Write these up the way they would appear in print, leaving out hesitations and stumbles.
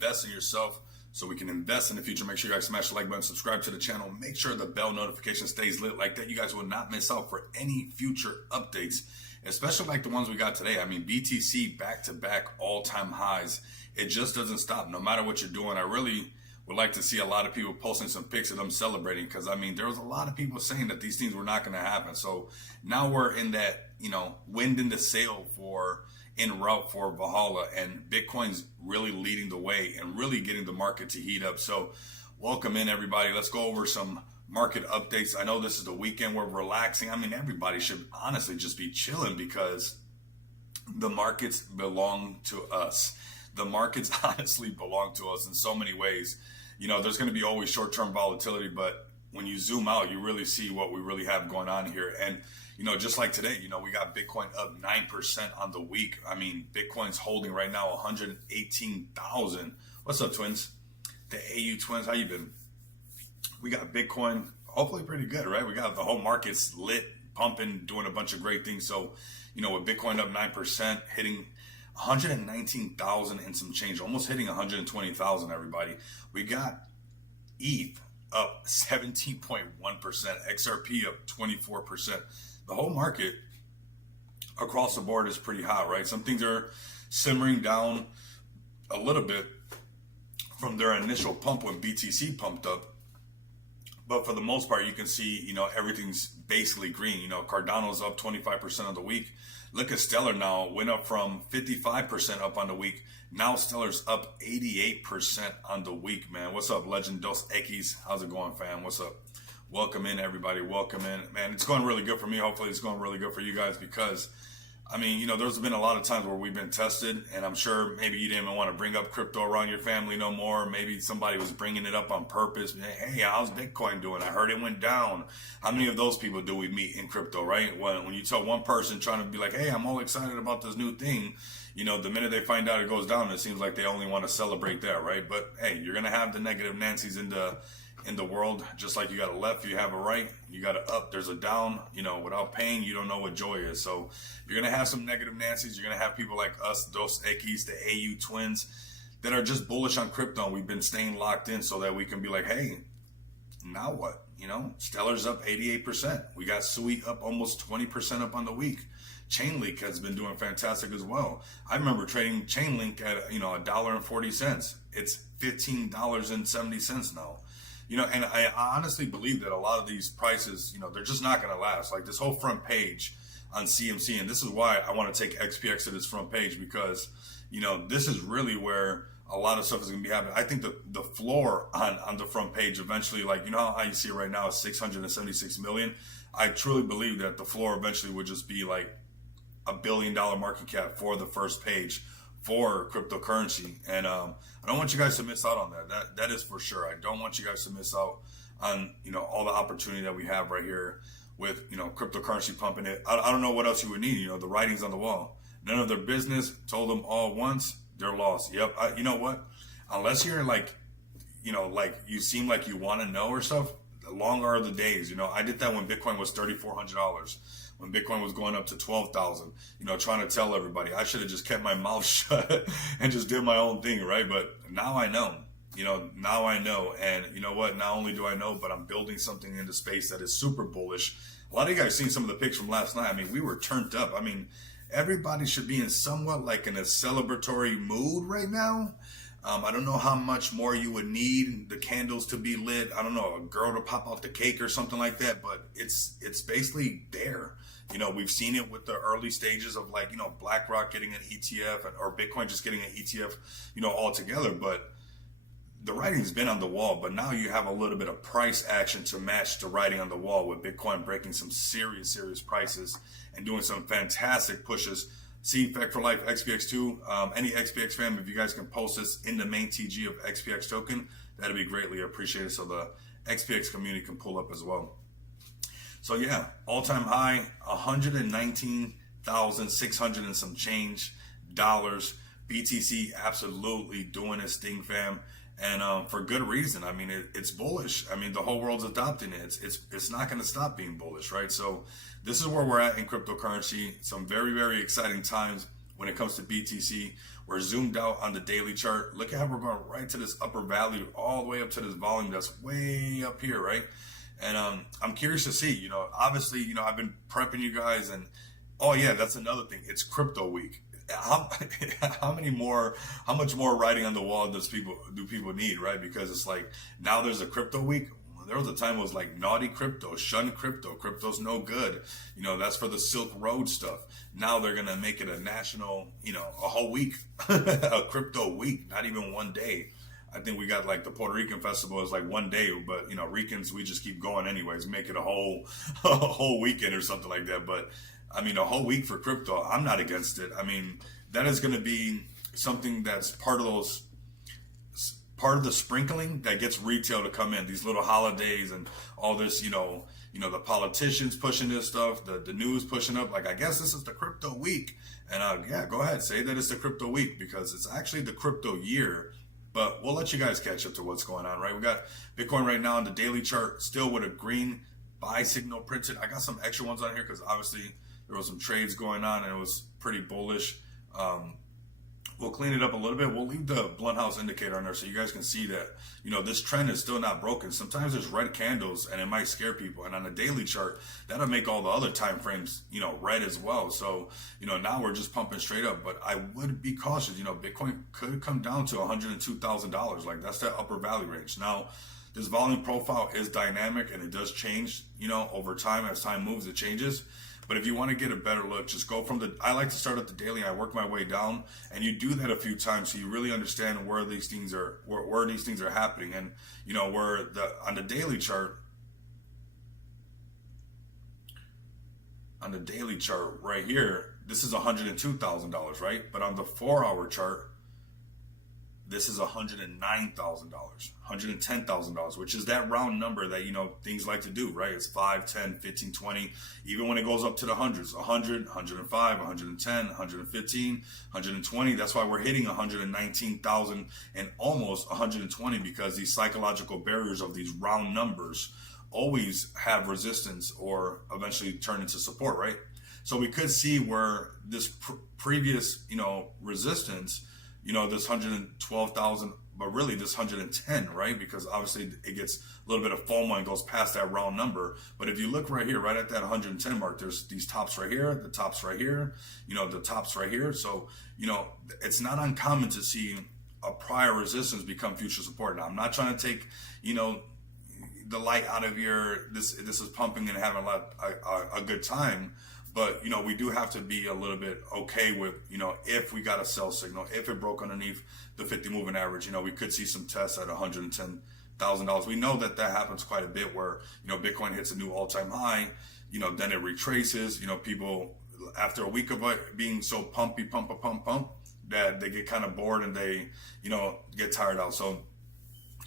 invest in yourself so we can invest in the future. Make sure you guys smash the like button, subscribe to the channel, make sure the bell notification stays lit like that. You guys will not miss out for any future updates, especially like the ones we got today. I mean, BTC back-to-back all-time highs. It just doesn't stop no matter what you're doing. I really would like to see a lot of people posting some pics of them celebrating, because I mean, there was a lot of people saying that these things were not going to happen. So now we're in that, wind in the sail en route for Valhalla, and Bitcoin's really leading the way and really getting the market to heat up. So welcome in, everybody. Let's go over some market updates. I know this is the weekend, we're relaxing. I mean, everybody should honestly just be chilling because the markets belong to us. The markets honestly belong to us in so many ways. There's going to be always short-term volatility, but when you zoom out, you really see what we really have going on here. And, just like today, we got Bitcoin up 9% on the week. I mean, Bitcoin's holding right now 118,000. What's up, twins? The AU twins, how you been? We got Bitcoin hopefully pretty good, right? We got the whole market's lit, pumping, doing a bunch of great things. So, with Bitcoin up 9%, hitting 119,000 and some change, almost hitting 120,000, everybody. We got ETH up 17.1%, XRP up 24%. The whole market across the board is pretty hot, right? Some things are simmering down a little bit from their initial pump when BTC pumped up. But for the most part, you can see, everything's basically green. Cardano's up 25% on the week. Look at Stellar now, went up from 55% up on the week. Now Stellar's up 88% on the week, man. What's up, Legend Dos Equis? How's it going, fam? What's up? Welcome in, everybody. Welcome in. Man, it's going really good for me. Hopefully it's going really good for you guys because, I mean, there's been a lot of times where we've been tested, and I'm sure maybe you didn't even want to bring up crypto around your family no more. Maybe somebody was bringing it up on purpose. Hey, how's Bitcoin doing? I heard it went down. How many of those people do we meet in crypto, right? When you tell one person trying to be like, hey, I'm all excited about this new thing, the minute they find out it goes down, it seems like they only want to celebrate that, right? But hey, you're going to have the negative Nancy's in the world. Just like you got a left, you have a right, you got a up, there's a down. Without pain, you don't know what joy is. So you're going to have some negative Nancy's. You're going to have people like us, Dos Equis, the AU twins, that are just bullish on crypto. And we've been staying locked in so that we can be like, hey, now what? Stellar's up 88%. We got Sui up almost 20% up on the week. Chainlink has been doing fantastic as well. I remember trading Chainlink at, $1.40. It's $15.70 now. And I honestly believe that a lot of these prices, they're just not going to last. Like this whole front page on CMC, and this is why I want to take XPX to this front page, because, this is really where a lot of stuff is going to be happening. I think the floor on the front page eventually, like, how you see it right now is 676 million. I truly believe that the floor eventually would just be like $1 billion market cap for the first page for cryptocurrency. And I don't want you guys to miss out on that. That is for sure. I don't want you guys to miss out on, all the opportunity that we have right here with, cryptocurrency pumping it. I don't know what else you would need. The writing's on the wall. None of their business. Told them all once, they're lost. Yep. You know what? Unless you're like, like you seem like you want to know or stuff, the longer are the days. I did that when Bitcoin was $3,400. When Bitcoin was going up to 12,000, trying to tell everybody. I should have just kept my mouth shut and just did my own thing, right? But now I know, now I know. And you know what? Not only do I know, but I'm building something in the space that is super bullish. A lot of you guys seen some of the pics from last night. I mean, we were turned up. I mean, everybody should be in somewhat like in a celebratory mood right now. I don't know how much more you would need the candles to be lit. I don't know, a girl to pop out the cake or something like that, but it's basically there. We've seen it with the early stages of like, BlackRock getting an ETF or Bitcoin just getting an ETF, all together. But the writing's been on the wall, but now you have a little bit of price action to match the writing on the wall with Bitcoin breaking some serious prices and doing some fantastic pushes. See Effect for Life, XPX2. Any XPX fam, if you guys can post this in the main TG of XPX token, that'd be greatly appreciated so the XPX community can pull up as well. So yeah, all-time high, 119,600 and some change dollars. BTC absolutely doing its thing, fam. And for good reason. I mean, it's bullish. I mean, the whole world's adopting it. It's not going to stop being bullish, right? So this is where we're at in cryptocurrency. Some very, very exciting times. when it comes to BTC. We're zoomed out on the daily chart. Look at how we're going right to this upper value, all the way up to this volume that's way up here, right? And I'm curious to see, you know, obviously, you know, I've been prepping you guys, and oh yeah, that's another thing. It's crypto week. How, how much more writing on the wall do people need, right? Because it's like, now there's a crypto week. There was a time it was like naughty crypto, shun crypto, crypto's no good. You know, that's for the Silk Road stuff. Now they're going to make it a national, you know, a whole week, a crypto week, not even one day. I think we got like the Puerto Rican festival is like one day, but you know, Ricans, we just keep going anyways, make it a whole weekend or something like that. But I mean, a whole week for crypto, I'm not against it. I mean, that is going to be something that's part of the sprinkling that gets retail to come in, these little holidays and all this, you know, the politicians pushing this stuff, the news pushing up, like, I guess this is the crypto week. And yeah, go ahead, say that it's the crypto week, because it's actually the crypto year. But we'll let you guys catch up to what's going on, right? We got Bitcoin right now on the daily chart, still with a green buy signal printed. I got some extra ones on here because obviously there was some trades going on and it was pretty bullish. We'll clean it up a little bit. We'll leave the Blumhouse indicator on there so you guys can see that, you know, this trend is still not broken. Sometimes there's red candles and it might scare people. And on the daily chart, that'll make all the other time frames, you know, red as well. So, you know, now we're just pumping straight up. But I would be cautious. You know, Bitcoin could come down to $102,000. Like, that's that upper value range. Now, this volume profile is dynamic and it does change, you know, over time. As time moves, it changes. But if you want to get a better look, just go from I like to start at the daily. I work my way down, and you do that a few times so you really understand where these things are, where these things are happening. And, you know, on the daily chart right here, this is $102,000, right? But on the 4-hour chart, this is $109,000, $110,000, which is that round number that, you know, things like to do, right? It's 5, 10, 15, 20, even when it goes up to the hundreds, 100, 105, 110, 115, 120. That's why we're hitting 119,000 and almost 120, because these psychological barriers of these round numbers always have resistance or eventually turn into support, right? So we could see where this previous, you know, resistance, you know, this 112,000, but really this 110, right? Because obviously it gets a little bit of FOMO and goes past that round number. But if you look right here, right at that 110 mark, there's these tops right here, the tops right here, you know, the tops right here. So, you know, it's not uncommon to see a prior resistance become future support. Now, I'm not trying to take, you know, the light out of this is pumping and having a good time. But, you know, we do have to be a little bit okay with, you know, if we got a sell signal, if it broke underneath the 50 moving average, you know, we could see some tests at $110,000. We know that that happens quite a bit where, you know, Bitcoin hits a new all-time high, you know, then it retraces, you know, people after a week of it being so pump, that they get kind of bored and they, you know, get tired out. So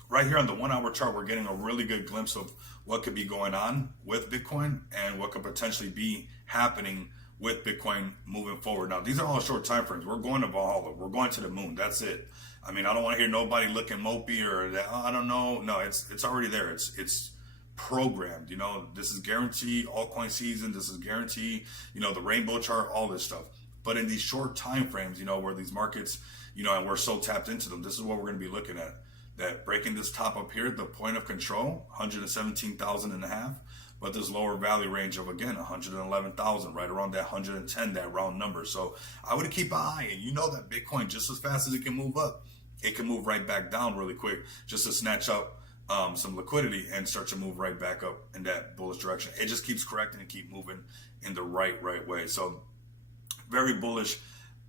right here on the 1-hour chart, we're getting a really good glimpse of what could be going on with Bitcoin and what could potentially be happening with Bitcoin moving forward. Now, these are all short time frames. We're going to Valhalla. We're going to the moon. That's it. I mean, I don't want to hear nobody looking mopey or that, I don't know. No, it's already there. It's programmed. You know, this is guaranteed altcoin season. This is guaranteed, you know, the rainbow chart, all this stuff. But in these short time frames, you know, where these markets, you know, and we're so tapped into them, this is what we're going to be looking at. That breaking this top up here, the point of control, 117,000 and a half, but this lower value range of, again, 111,000, right around that 110, that round number. So I would keep an eye, and you know that Bitcoin, just as fast as it can move up, it can move right back down really quick, just to snatch up some liquidity and start to move right back up in that bullish direction. It just keeps correcting and keep moving in the right way. So very bullish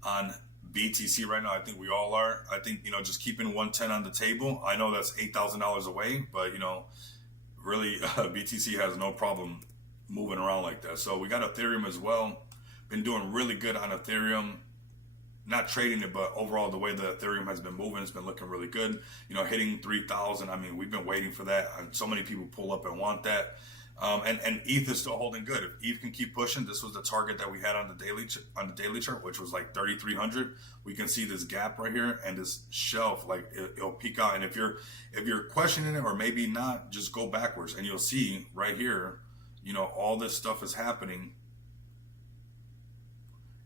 on BTC right now. I think we all are. I think, you know, just keeping 110 on the table. I know that's $8,000 away, but, you know, really BTC has no problem moving around like that. So we got Ethereum as well. Been doing really good on Ethereum. Not trading it, but overall the way the Ethereum has been moving, it's been looking really good. You know, hitting 3,000. I mean, we've been waiting for that. And so many people pull up and want that. And ETH is still holding good. If ETH can keep pushing, this was the target that we had on the daily chart, which was like 3,300. We can see this gap right here and this shelf, like it'll peak out. And if you're questioning it or maybe not, just go backwards and you'll see right here, you know, all this stuff is happening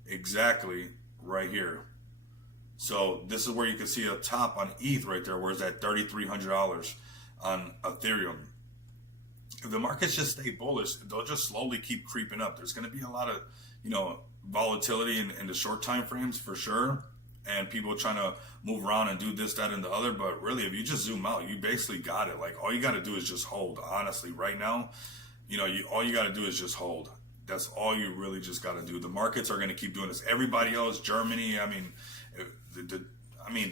exactly right here. So this is where you can see a top on ETH right there, where it's at $3,300 on Ethereum. If the markets just stay bullish, they'll just slowly keep creeping up. There's going to be a lot of, volatility in the short time frames for sure, and people trying to move around and do this, that, and the other. But really, if you just zoom out, you basically got it. Like, all you got to do is just hold. Honestly, right now, all you got to do is just hold. That's all you really just got to do. The markets are going to keep doing this. Everybody else, Germany,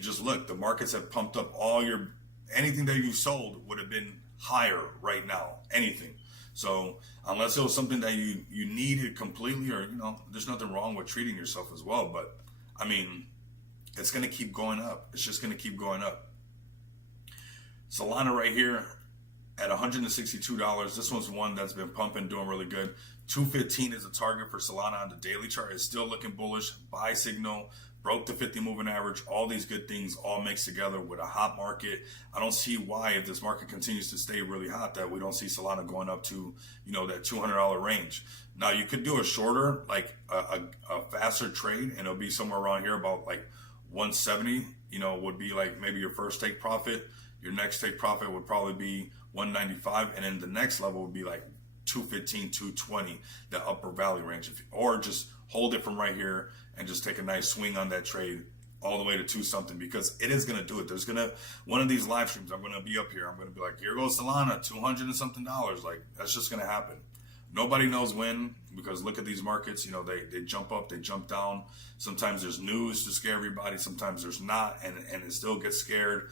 just look. The markets have pumped up anything that you sold would have been higher right now. Anything. So unless it was something that you needed completely, or there's nothing wrong with treating yourself as well. But it's going to keep going up. It's just going to keep going up. Solana right here at $162. This one's one that's been pumping, doing really good. 215 is a target for Solana on the daily chart. It's still looking bullish. Buy signal, broke the 50 moving average. All these good things all mixed together with a hot market. I don't see why, if this market continues to stay really hot, that we don't see Solana going up to, that $200 range. Now, you could do a shorter, like a faster trade, and it'll be somewhere around here about like 170, would be like maybe your first take profit. Your next take profit would probably be 195, and then the next level would be like 215, 220, the upper valley range. Or just hold it from right here and just take a nice swing on that trade all the way to 2 something, because it is going to do it. There's one of these live streams, I'm going to be up here. I'm going to be like, here goes Solana, 200 and something dollars. Like, that's just going to happen. Nobody knows when, because look at these markets, they jump up, they jump down. Sometimes there's news to scare everybody. Sometimes there's not, and it still gets scared.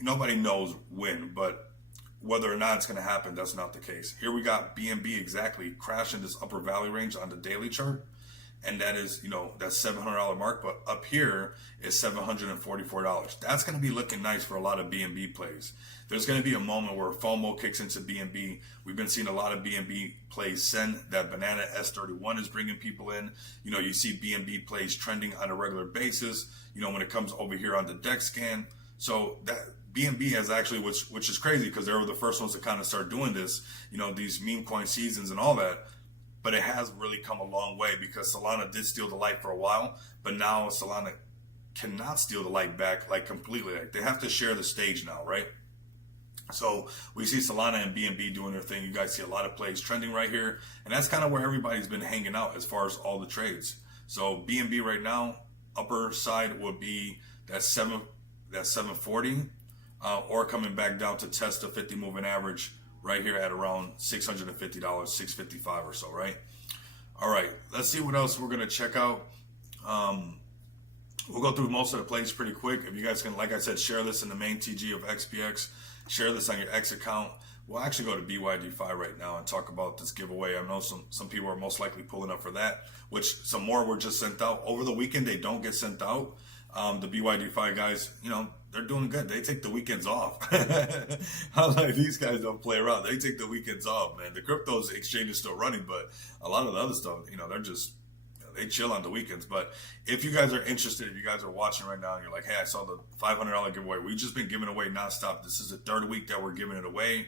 Nobody knows when, but whether or not it's going to happen, that's not the case. Here we got BNB exactly crashing this upper valley range on the daily chart. And that is, that $700 mark. But up here is $744. That's going to be looking nice for a lot of BNB plays. There's going to be a moment where FOMO kicks into BNB. We've been seeing a lot of BNB plays send. That banana S31 is bringing people in. You see BNB plays trending on a regular basis, when it comes over here on the DEX scan. So that BNB has actually, which is crazy, because they were the first ones to kind of start doing this, these meme coin seasons and all that. But it has really come a long way, because Solana did steal the light for a while, but now Solana cannot steal the light back like completely. Like, they have to share the stage now, right? So we see Solana and BNB doing their thing. You guys see a lot of plays trending right here, and that's kind of where everybody's been hanging out as far as all the trades. So BNB right now, upper side would be that 740, or coming back down to test the 50 moving average right here at around $650, $655 or so, right? All right, let's see what else we're going to check out. We'll go through most of the plays pretty quick. If you guys can, like I said, share this in the main TG of XPX, share this on your X account. We'll actually go to BYD-Fi right now and talk about this giveaway. I know some people are most likely pulling up for that, which some more were just sent out. Over the weekend, they don't get sent out. The BYD-Fi guys, they're doing good. They take the weekends off. I'm like, these guys don't play around. They take the weekends off, man. The crypto's exchange is still running, but a lot of the other stuff, they're just, they chill on the weekends. But if you guys are interested, if you guys are watching right now and you're like, hey, I saw the $500 giveaway. We've just been giving away nonstop. This is the 3rd week that we're giving it away.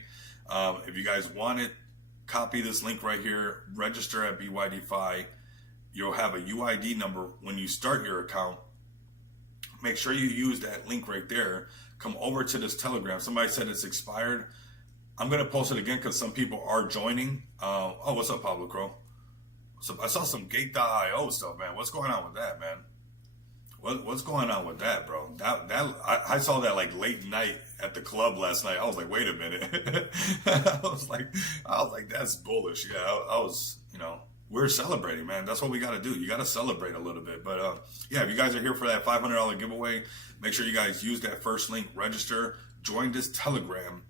If you guys want it, copy this link right here, register at BYD-Fi. You'll have a UID number when you start your account. Make sure you use that link right there. Come over to this Telegram. Somebody said it's expired. I'm going to post it again because some people are joining. What's up, Pablo Crow? So I saw some Gate.io stuff, man. What's going on with that, man? What's going on with that, bro? I saw that like late night at the club last night. I was like, wait a minute. I was like, that's bullish. Yeah, I was, we're celebrating, man. That's what we got to do. You got to celebrate a little bit. But yeah, if you guys are here for that $500 giveaway, make sure you guys use that first link, register, join this Telegram.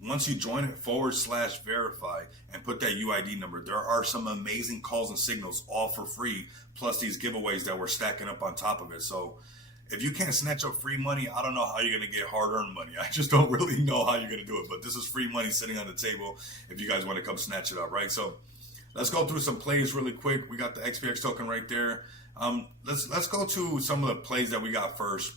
Once you join it, /verify and put that UID number, there are some amazing calls and signals all for free, plus these giveaways that we're stacking up on top of it. So if you can't snatch up free money, I don't know how you're going to get hard-earned money. I just don't really know how you're going to do it. But this is free money sitting on the table if you guys want to come snatch it up, right? So let's go through some plays really quick. We got the XPX token right there. Let's go to some of the plays that we got first,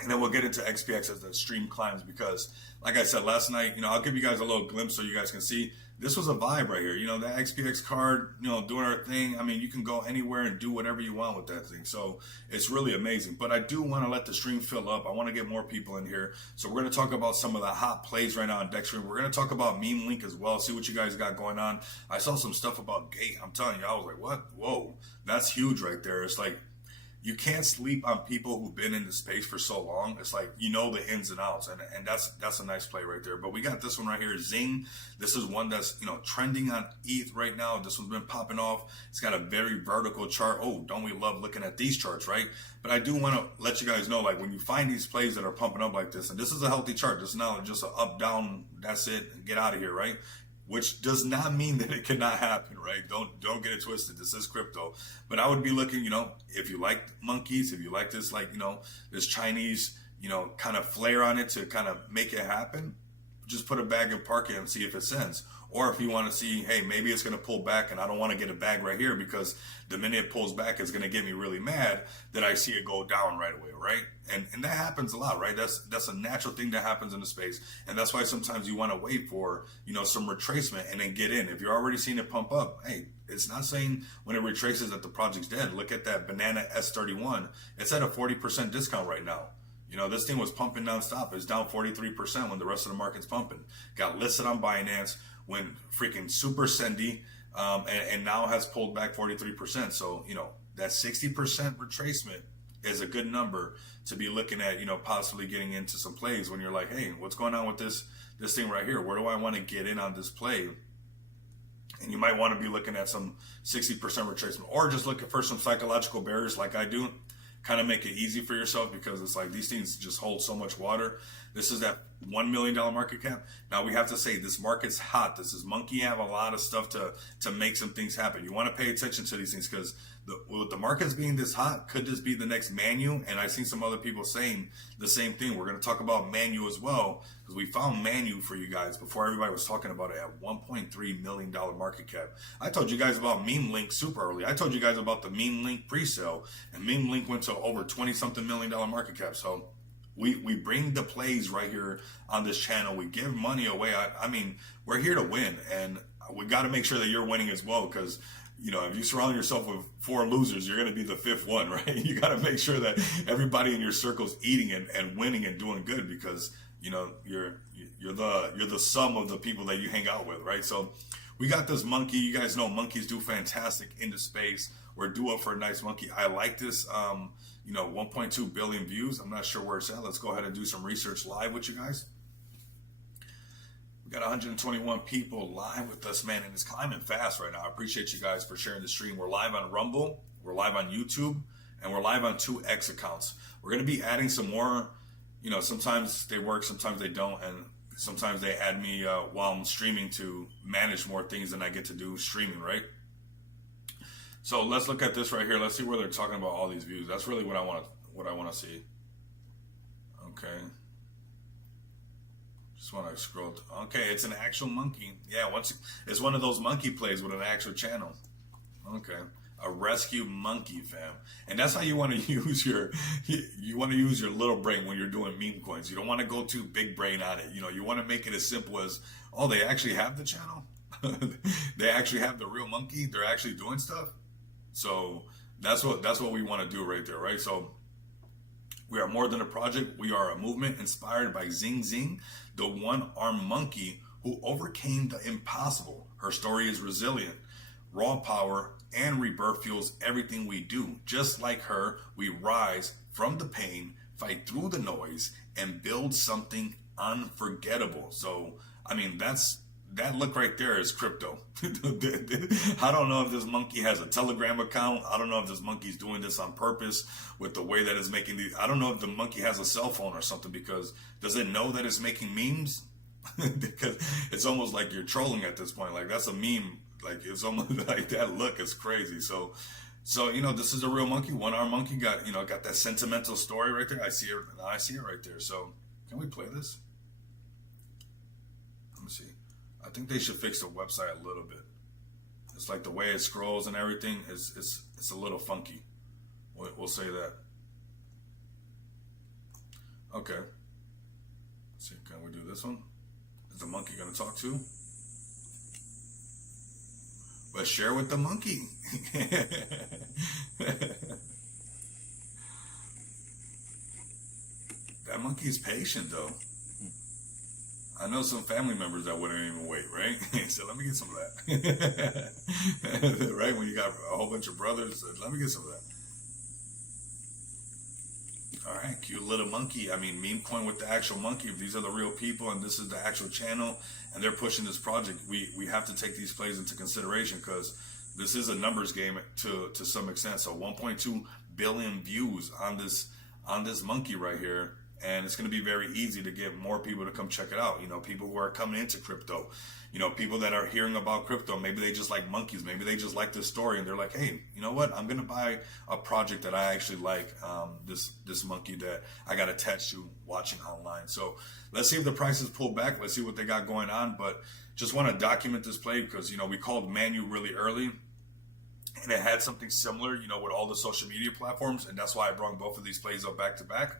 and then we'll get into XPX as the stream climbs, because like I said last night, I'll give you guys a little glimpse so you guys can see. this was a vibe right here. You know, that XPX card, you know, doing our thing. I mean, you can go anywhere and do whatever you want with that thing. So it's really amazing. But I do want to let the stream fill up. I want to get more people in here. So we're going to talk about some of the hot plays right now on Dexstream. We're going to talk about Meme Link as well. See what you guys got going on. I saw some stuff about Gate. I'm telling you, I was like, what? Whoa, that's huge right there. It's like, you can't sleep on people who've been in the space for so long. It's like, you know, the ins and outs, and that's a nice play right there. But we got this one right here, Zing. This is one that's, you know, trending on ETH right now. This one's been popping off. It's got a very vertical chart. Oh, don't we love looking at these charts, right? But I do want to let you guys know, like, when you find these plays that are pumping up like this, and this is a healthy chart. This is not just an up, down, that's it, and get out of here, right? Which does not mean that it cannot happen, right? Don't get it twisted. This is crypto. But I would be looking, you know, if you like monkeys, if you like this, like, you know, this Chinese, you know, kind of flair on it to kind of make it happen, just put a bag and park it and see if it sends. Or if you want to see, hey, maybe it's going to pull back and I don't want to get a bag right here because the minute it pulls back, it's going to get me really mad that I see it go down right away, right? And that happens a lot, right? That's a natural thing that happens in the space. And that's why sometimes you want to wait for, you know, some retracement and then get in. If you're already seeing it pump up, hey, it's not saying when it retraces that the project's dead. Look at that Banana S31. It's at a 40% discount right now. You know, this thing was pumping nonstop. It's down 43% when the rest of the market's pumping. Got listed on Binance when freaking super sendy, and now has pulled back 43%. So, you know, that 60% retracement is a good number to be looking at, you know, possibly getting into some plays when you're like, hey, what's going on with this thing right here? Where do I want to get in on this play? And you might want to be looking at some 60% retracement, or just looking for some psychological barriers like I do. Kind of make it easy for yourself, because it's like these things just hold so much water. This is that $1 million market cap. Now we have to say this market's hot. This is Monkey have a lot of stuff to make some things happen. You want to pay attention to these things, because with the markets being this hot, could this be the next Manu? And I've seen some other people saying the same thing. We're going to talk about Manu as well, because we found Manu for you guys before everybody was talking about it at $1.3 million market cap. I told you guys about Meme Link super early. I told you guys about the Meme Link pre-sale, and Meme Link went to over 20-something million market cap. So we bring the plays right here on this channel. We give money away. I mean, we're here to win, and we got to make sure that you're winning as well, because, you know, if you surround yourself with 4 losers, you're going to be the 5th one, right? You got to make sure that everybody in your circle's eating and winning and doing good, because, you know, you're the sum of the people that you hang out with, right? So we got this monkey. You guys know monkeys do fantastic into space. We're due up for a nice monkey. I like this. You know, 1.2 billion views. I'm not sure where it's at. Let's go ahead and do some research live with you guys. We got 121 people live with us, man, and it's climbing fast right now. I appreciate you guys for sharing the stream. We're live on Rumble, we're live on YouTube, and we're live on 2 X accounts. We're going to be adding some more. You know, sometimes they work, sometimes they don't, and sometimes they add me while I'm streaming to manage more things than I get to do streaming, right? So let's look at this right here. Let's see where they're talking about all these views. That's really what I want to see. Okay. Just want to scroll. Okay, it's an actual monkey. Yeah, it's one of those monkey plays with an actual channel. Okay, a rescue monkey, fam. And that's how you want to use your little brain when you're doing meme coins. You don't want to go too big brain on it. You know, you want to make it as simple as, oh, they actually have the channel. They actually have the real monkey. They're actually doing stuff. So that's what we want to do right there, right? So we are more than a project. We are a movement inspired by Zing Zing, the one-armed monkey who overcame the impossible. Her story is resilient. Raw power and rebirth fuels everything we do. Just like her, we rise from the pain, fight through the noise, and build something unforgettable. So, I mean, that look right there is crypto. I don't know if this monkey has a Telegram account. I don't know if this monkey's doing this on purpose with the way that it's making these. I don't know if the monkey has a cell phone or something, because does it know that it's making memes? Because it's almost like you're trolling at this point. Like, that's a meme. Like, it's almost like that look is crazy. So, you know, this is a real monkey. One-armed monkey got that sentimental story right there. I see it right there. So can we play this? Let me see. I think they should fix the website a little bit. It's like the way it scrolls and everything is it's a little funky. We'll say that. Okay. Let's see, can we do this one? Is the monkey gonna talk too? But share with the monkey. That monkey's patient though. I know some family members that wouldn't even wait, right? So let me get some of that. Right? When you got a whole bunch of brothers, let me get some of that. All right, cute little monkey. I mean, meme coin with the actual monkey. If these are the real people and this is the actual channel and they're pushing this project, we have to take these plays into consideration because this is a numbers game to some extent. So 1.2 billion views on this monkey right here. And it's going to be very easy to get more people to come check it out. You know, people who are coming into crypto, you know, people that are hearing about crypto, maybe they just like monkeys. Maybe they just like this story and they're like, hey, you know what? I'm going to buy a project that I actually like, this monkey that I got attached to watching online. So let's see if the prices pull back. Let's see what they got going on. But just want to document this play because, you know, we called Manu really early. And it had something similar, you know, with all the social media platforms. And that's why I brought both of these plays up back to back.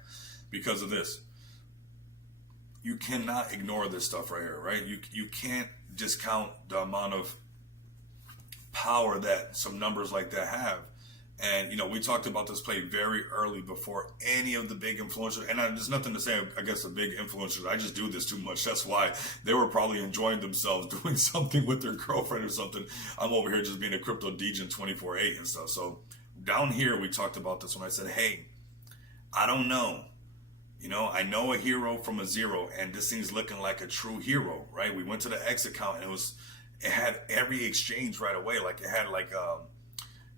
Because of this, you cannot ignore this stuff right here, right? You can't discount the amount of power that some numbers like that have. And, you know, we talked about this play very early before any of the big influencers. And there's nothing to say against the big influencers. I just do this too much. That's why they were probably enjoying themselves doing something with their girlfriend or something. I'm over here just being a crypto degen 24/8 and stuff. So down here, we talked about this when I said, hey, I don't know. You know, I know a hero from a zero, and this thing's looking like a true hero, right? We went to the X account, and it had every exchange right away. Like it had like,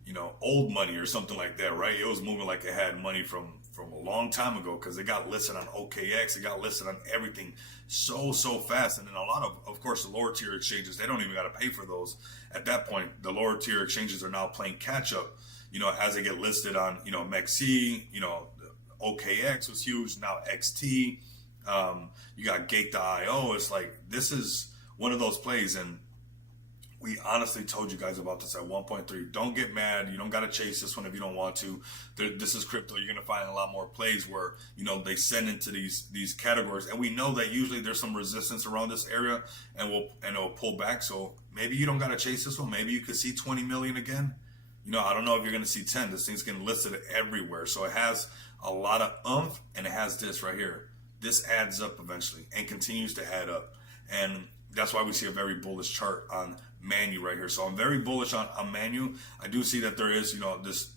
you know, old money or something like that, right? It was moving like it had money from a long time ago because it got listed on OKX. It got listed on everything so fast. And then a lot of course, the lower tier exchanges, they don't even got to pay for those. At that point, the lower tier exchanges are now playing catch up, you know, as they get listed on, you know, MEXC, you know, OKX was huge. Now XT, you got Gate.io. It's like, this is one of those plays. And we honestly told you guys about this at 1.3. Don't get mad. You don't got to chase this one if you don't want to. This is crypto. You're going to find a lot more plays where, you know, they send into these categories. And we know that usually there's some resistance around this area and it'll pull back. So maybe you don't got to chase this one. Maybe you could see 20 million again. You know, I don't know if you're going to see 10. This thing's getting listed everywhere. So it has a lot of oomph, and it has this right here. This adds up eventually and continues to add up. And that's why we see a very bullish chart on Manu right here. So I'm very bullish on Manu. I do see that there is, you know, this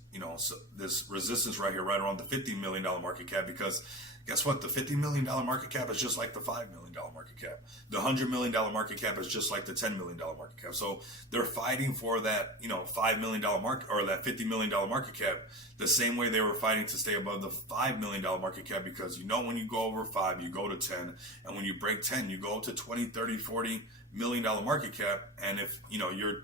resistance right here, right around the $50 million market cap, because guess what? The $50 million market cap is just like the $5 million market cap. The $100 million market cap is just like the $10 million market cap. So they're fighting for that, you know, $5 million market, or that $50 million market cap, the same way they were fighting to stay above the $5 million market cap, because, you know, when you go over 5, you go to 10. And when you break 10, you go to 20, 30, 40 million dollar market cap. And if, you know, your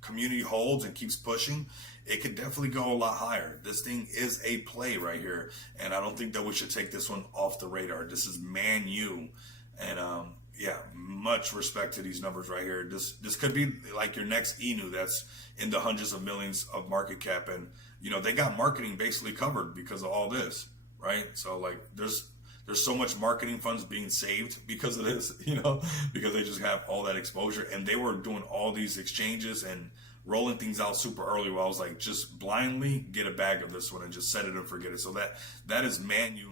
community holds and keeps pushing, it could definitely go a lot higher. This thing is a play right here, and I don't think that we should take this one off the radar. This is Manu, and yeah, much respect to these numbers right here. This could be like your next Inu that's in the hundreds of millions of market cap, and you know they got marketing basically covered because of all this, right? So like there's so much marketing funds being saved because of this, you know, because they just have all that exposure, and they were doing all these exchanges and rolling things out super early, where I was like, just blindly get a bag of this one and just set it and forget it. So that is Manu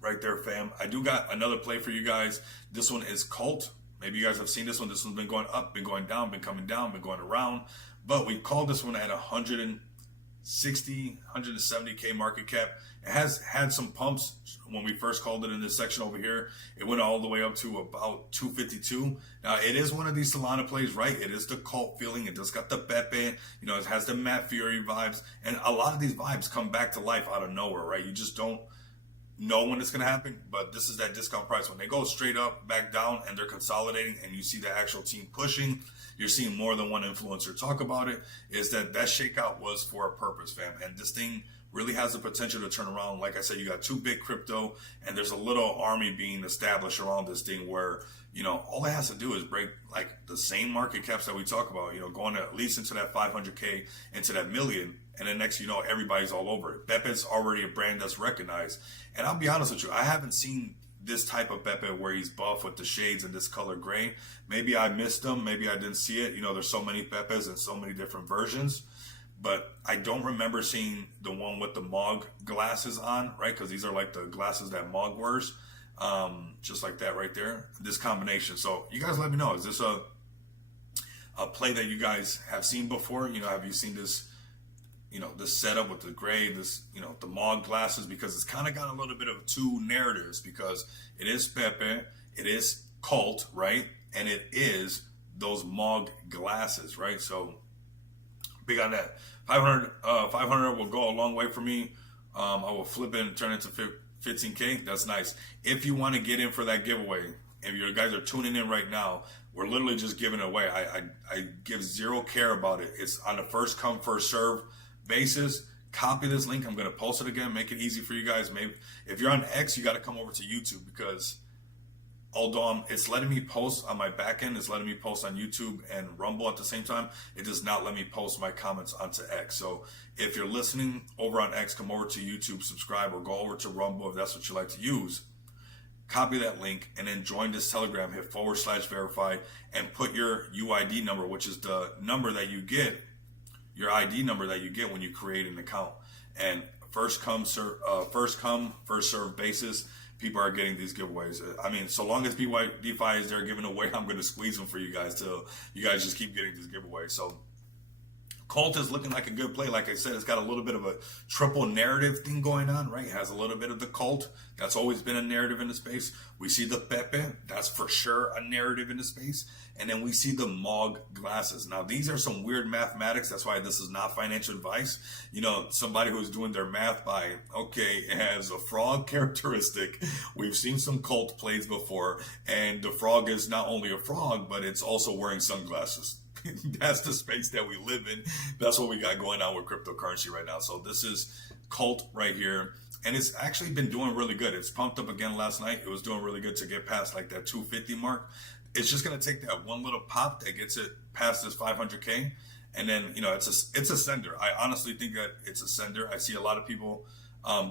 right there, fam. I do got another play for you guys. This one is Cult. Maybe you guys have seen this one. This one's been going up, been going down, been coming down, been going around. But we called this one at 160, 170K market cap. It has had some pumps when we first called it in this section over here. It went all the way up to about 252. Now, it is one of these Solana plays, right? It is the cult feeling. It just got the Pepe. You know, it has the Matt Fury vibes. And a lot of these vibes come back to life out of nowhere, right? You just don't know when it's going to happen. But this is that discount price. When they go straight up, back down, and they're consolidating, and you see the actual team pushing, you're seeing more than one influencer talk about it, is that shakeout was for a purpose, fam. And this thing really has the potential to turn around. Like I said, you got two big crypto, and there's a little army being established around this thing where, you know, all it has to do is break like the same market caps that we talk about, you know, going at least into that 500K, into that million. And then next, you know, everybody's all over it. Pepe's already a brand that's recognized. And I'll be honest with you, I haven't seen this type of Pepe where he's buff with the shades and this color gray. Maybe I missed him. Maybe I didn't see it. You know, there's so many Pepes and so many different versions. But I don't remember seeing the one with the Mog glasses on, right? Because these are like the glasses that Mog wears. Just like that right there. This combination. So you guys let me know. Is this a play that you guys have seen before? You know, have you seen this, you know, this setup with the gray, this, you know, the Mog glasses? Because it's kind of got a little bit of two narratives, because it is Pepe, it is Cult, right? And it is those Mog glasses, right? So big on that. 500 will go a long way for me. I will flip it and turn it to 15K. That's nice. If you want to get in for that giveaway, if you guys are tuning in right now, we're literally just giving it away. I give zero care about it. It's on a first come, first serve basis. Copy this link. I'm going to post it again, make it easy for you guys. Maybe if you're on X, you got to come over to YouTube, because although it's letting me post on my back end, it's letting me post on YouTube and Rumble at the same time, it does not let me post my comments onto X. So if you're listening over on X, come over to YouTube, subscribe, or go over to Rumble if that's what you like to use. Copy that link and then join this Telegram, hit /verify, and put your UID number, which is the number that you get, your ID number that you get when you create an account. And first come, first serve basis, people are getting these giveaways. I mean, so long as DeFi is there giving away, I'm going to squeeze them for you guys till you guys just keep getting these giveaways. So Cult is looking like a good play. Like I said, it's got a little bit of a triple narrative thing going on, right? It has a little bit of the Cult. That's always been a narrative in the space. We see the Pepe. That's for sure a narrative in the space. And then we see the Mog glasses. Now, these are some weird mathematics. That's why this is not financial advice. You know, somebody who's doing their math by, okay, it has a frog characteristic. We've seen some Cult plays before. And the frog is not only a frog, but it's also wearing sunglasses. That's the space that we live in. That's what we got going on with cryptocurrency right now. So this is Cult right here. And it's actually been doing really good. It's pumped up again last night. It was doing really good to get past like that 250 mark. It's just going to take that one little pop that gets it past this 500K. And then, you know, it's a sender. I honestly think that it's a sender. I see a lot of people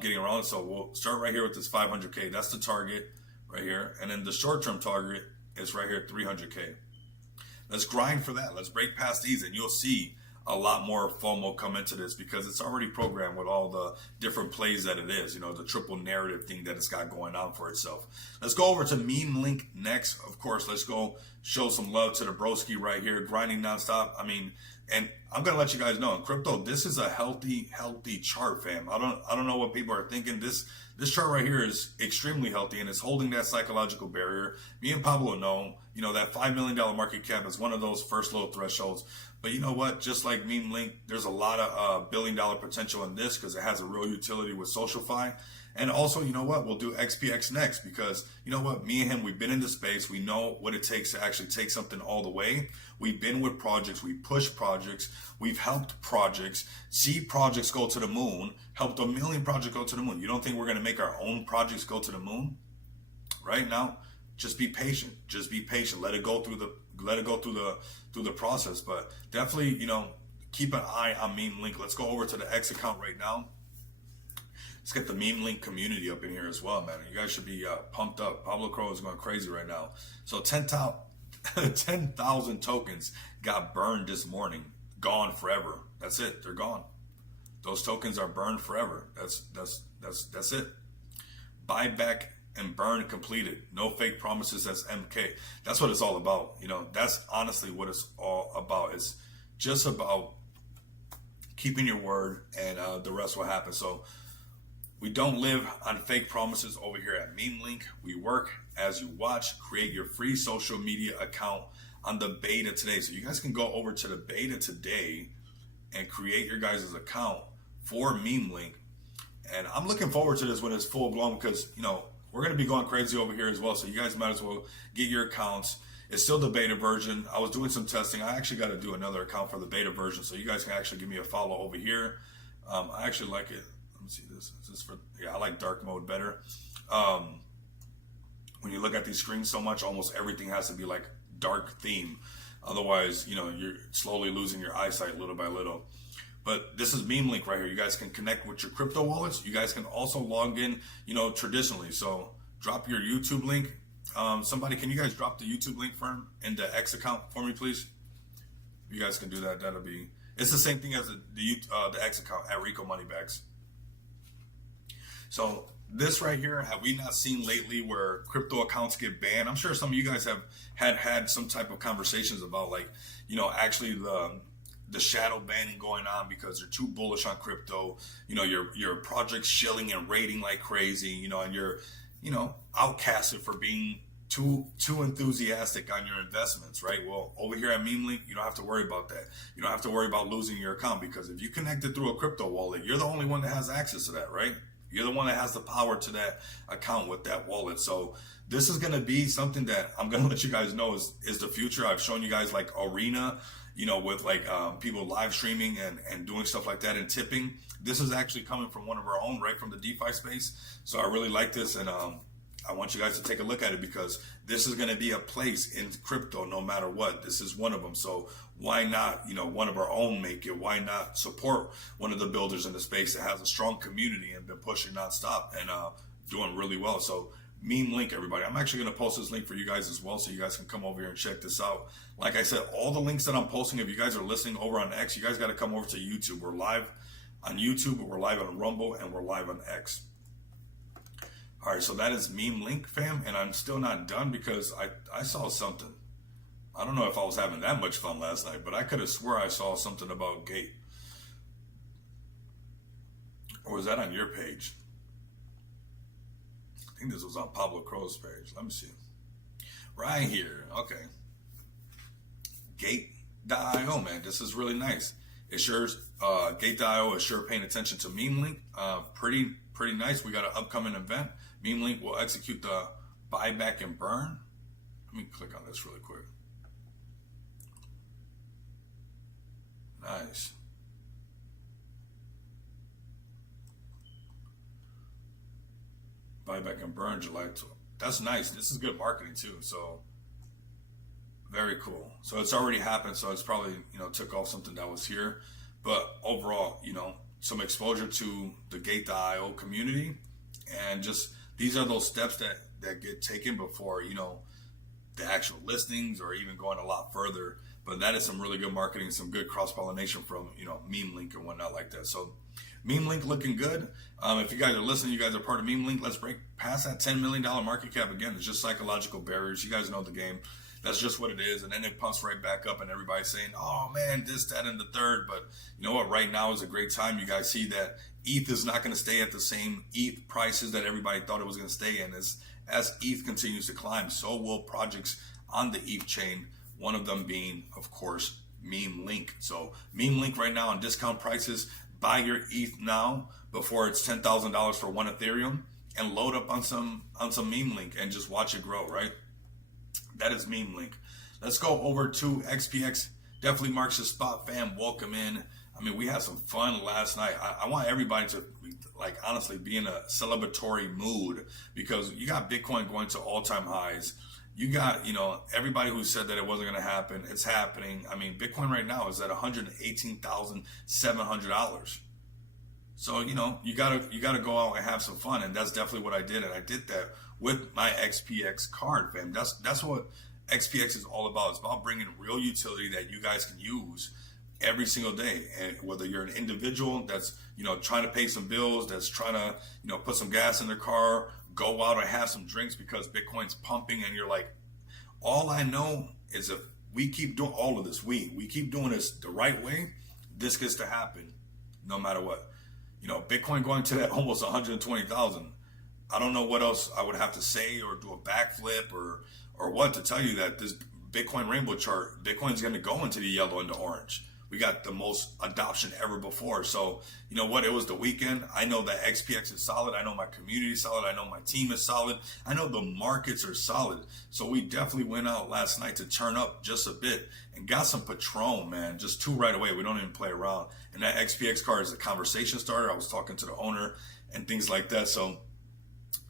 getting around. So we'll start right here with this 500K. That's the target right here. And then the short-term target is right here at 300K. Let's grind for that. Let's break past these, and you'll see a lot more FOMO come into this, because it's already programmed with all the different plays that it is, you know, the triple narrative thing that it's got going on for itself. Let's go over to Meme Link next. Of course, let's go show some love to the broski right here, grinding nonstop. I mean, and I'm going to let you guys know, in crypto, this is a healthy chart, fam. I don't know what people are thinking. This chart right here is extremely healthy, and it's holding that psychological barrier. Me and Pablo know, you know, that $5 million market cap is one of those first low thresholds. But you know what? Just like Meme Link, there's a lot of billion-dollar potential in this, because it has a real utility with SocialFi. And also, you know what? We'll do XPX next, because you know what? Me and him, we've been in the space. We know what it takes to actually take something all the way. We've been with projects. We push projects. We've helped projects, see projects go to the moon, helped 1 million projects go to the moon. You don't think we're going to make our own projects go to the moon? Right now, just be patient. Just be patient. Let it go through the process. But definitely, you know, keep an eye on Meme Link. Let's go over to the X account right now. Let's get the Meme Link community up in here as well, man. You guys should be pumped up. Pablo Crow is going crazy right now. So 10,000 tokens got burned this morning. Gone forever. That's it. They're gone. Those tokens are burned forever. That's it. Buyback and burn completed. No fake promises. That's MK. That's what it's all about. You know, that's honestly what it's all about. It's just about keeping your word, and the rest will happen. So we don't live on fake promises over here at Meme Link. We work as you watch. Create your free social media account on the beta today. So you guys can go over to the beta today and create your guys' account for Meme Link. And I'm looking forward to this when it's full blown, because, you know, we're going to be going crazy over here as well. So you guys might as well get your accounts. It's still the beta version. I was doing some testing. I actually got to do another account for the beta version, so you guys can actually give me a follow over here. I actually like it. Let me see this. Is this for? Yeah, I like dark mode better. When you look at these screens so much, almost everything has to be like dark theme. Otherwise, you know, you're slowly losing your eyesight little by little. But this is Meme Link right here. You guys can connect with your crypto wallets. You guys can also log in, you know, traditionally. So drop your YouTube link. Somebody, can you guys drop the YouTube link for him in the X account for me, please? If you guys can do that, that'll be. It's the same thing as the X account at Rico Moneybags. So this right here, have we not seen lately where crypto accounts get banned? I'm sure some of you guys have had some type of conversations about, like, you know, actually the shadow banning going on because they're too bullish on crypto. You know, your project's shilling and rating like crazy, you know, and you're, you know, outcasted for being too enthusiastic on your investments, right? Well, over here at MemeLink, you don't have to worry about that. You don't have to worry about losing your account, because if you connect it through a crypto wallet, you're the only one that has access to that, right? You're the one that has the power to that account with that wallet. So this is going to be something that I'm going to let you guys know is the future. I've shown you guys like Arena, you know, with like people live streaming and doing stuff like that and tipping. This is actually coming from one of our own, right from the DeFi space. So I really like this, and I want you guys to take a look at it, because this is going to be a place in crypto no matter what. This is one of them. So why not, you know, one of our own make it? Why not support one of the builders in the space that has a strong community and been pushing nonstop and doing really well? So MemeLink, everybody. I'm actually going to post this link for you guys as well, so you guys can come over here and check this out. Like I said, all the links that I'm posting, if you guys are listening over on X, you guys got to come over to YouTube. We're live on YouTube, we're live on Rumble, and we're live on X. All right, so that is MemeLink, fam, and I'm still not done because I saw something. I don't know if I was having that much fun last night, but I could have swore I saw something about Gate. Or was that on your page? I think this was on Pablo Crow's page. Let me see. Right here. Okay. Gate.io, man. This is really nice. It sure, Gate.io is sure paying attention to MemeLink. Pretty nice. We got an upcoming event. MemeLink will execute the buyback and burn. Let me click on this really quick. Nice. Buyback and burn July 12th. That's nice. This is good marketing too. So very cool. So it's already happened. So it's probably, you know, took off something that was here. But overall, you know, some exposure to the Gate.io community, and just these are those steps that get taken before, you know, the actual listings or even going a lot further. But that is some really good marketing, some good cross-pollination from, you know, MemeLink and whatnot like that. So MemeLink looking good. If you guys are listening, you guys are part of MemeLink. Let's break past that $10 million market cap again. It's just psychological barriers. You guys know the game. That's just what it is. And then it pumps right back up and everybody's saying, oh man, this, that, and the third. But you know what? Right now is a great time. You guys see that ETH is not going to stay at the same ETH prices that everybody thought it was going to stay in. As ETH continues to climb, so will projects on the ETH chain. One of them being, of course, MemeLink. So MemeLink right now on discount prices. Buy your ETH now before it's $10,000 for one Ethereum, and load up on some MemeLink and just watch it grow, right? That is MemeLink. Let's go over to XPX. Definitely marks the spot, fam. Welcome in. I mean, we had some fun last night. I want everybody to, like, honestly be in a celebratory mood, because you got Bitcoin going to all-time highs. You got, you know, everybody who said that it wasn't going to happen. It's happening. I mean, Bitcoin right now is at $118,700. So, you know, you gotta go out and have some fun, and that's definitely what I did, and I did that with my XPX card, fam. That's what XPX is all about. It's about bringing real utility that you guys can use every single day. And whether you're an individual that's, you know, trying to pay some bills, that's trying to, you know, put some gas in their car, go out and have some drinks because Bitcoin's pumping, and you're like, all I know is if we keep doing all of this, we keep doing this the right way, this gets to happen no matter what. You know, Bitcoin going to that almost 120,000. I don't know what else I would have to say or do a backflip or what to tell you that this Bitcoin rainbow chart, Bitcoin's going to go into the yellow and the orange. We got the most adoption ever before. So, you know what? It was the weekend. I know that XPX is solid. I know my community is solid. I know my team is solid. I know the markets are solid. So we definitely went out last night to turn up just a bit and got some Patron, man. Just two right away. We don't even play around. And that XPX card is a conversation starter. I was talking to the owner and things like that. So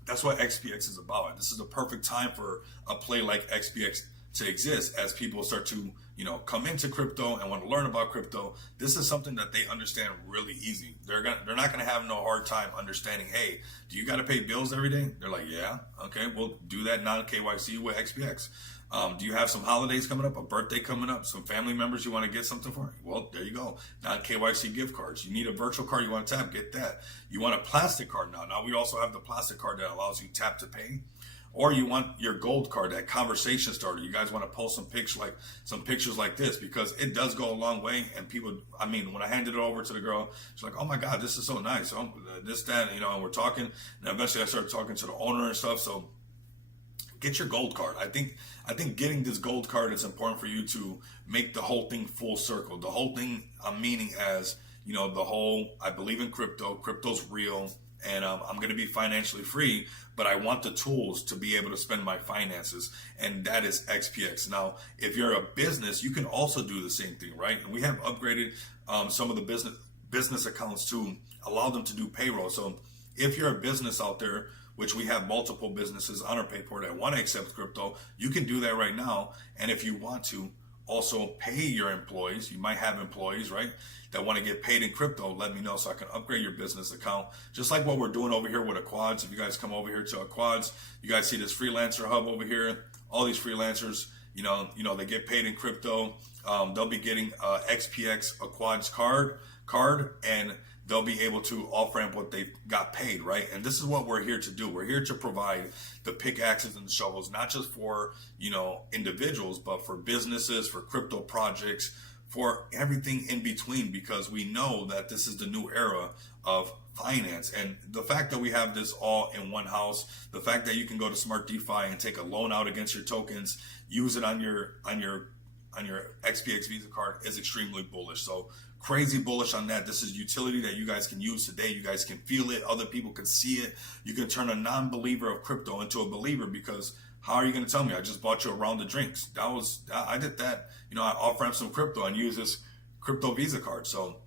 that's what XPX is about. This is the perfect time for a play like XPX to exist as people start to, come into crypto and want to learn about crypto. This is something that they understand really easy. They're not gonna have no hard time understanding. Hey, do you got to pay bills every day? They're like, yeah, okay, we'll do that non-KYC with XPX. Do you have some holidays coming up, a birthday coming up, some family members you want to get something for? Well, there you go. Non-KYC gift cards. You need a virtual card you want to tap, get that. You want a plastic card now. Now we also have the plastic card that allows you tap to pay. Or you want your gold card, that conversation starter. You guys want to post some pictures like this, because it does go a long way. And people, when I handed it over to the girl, she's like, oh my God, this is so nice. Oh, this, that, and we're talking. And eventually I started talking to the owner and stuff. So get your gold card. I think getting this gold card is important for you to make the whole thing full circle. The whole thing I'm meaning as, I believe in crypto. Crypto's real. And I'm going to be financially free, but I want the tools to be able to spend my finances, and that is XPX. Now, if you're a business, you can also do the same thing, right? And we have upgraded some of the business accounts to allow them to do payroll. So if you're a business out there, which we have multiple businesses on our Payport that want to accept crypto, you can do that right now. And if you want to also pay your employees, you might have employees, right, that want to get paid in crypto, let me know so I can upgrade your business account. Just like what we're doing over here with Aquads. If you guys come over here to Aquads, you guys see this freelancer hub over here. All these freelancers, they get paid in crypto. They'll be getting XPX Aquads card, and they'll be able to off-ramp what they got paid, right? And this is what we're here to do. We're here to provide the pickaxes and the shovels, not just for, individuals, but for businesses, for crypto projects, for everything in between, because we know that this is the new era of finance. And the fact that we have this all in one house, the fact that you can go to Smart DeFi and take a loan out against your tokens, use it on your XPX Visa card is extremely bullish. So crazy bullish on that. This is utility that you guys can use today. You guys can feel it. Other people can see it. You can turn a non-believer of crypto into a believer, because how are you going to tell me I just bought you a round of drinks? I did that. I off-ramp some crypto and use this crypto Visa card. So